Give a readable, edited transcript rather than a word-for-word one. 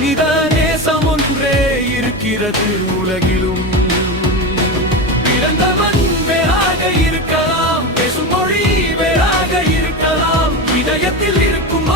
மனித நேசம் ஒன்றே இருக்கிறது உலகிலும். பிறந்தவன் வேறாக இருக்கலாம், பேசும் மொழி வேறாக இருக்கலாம், இதயத்தில் இருக்கும்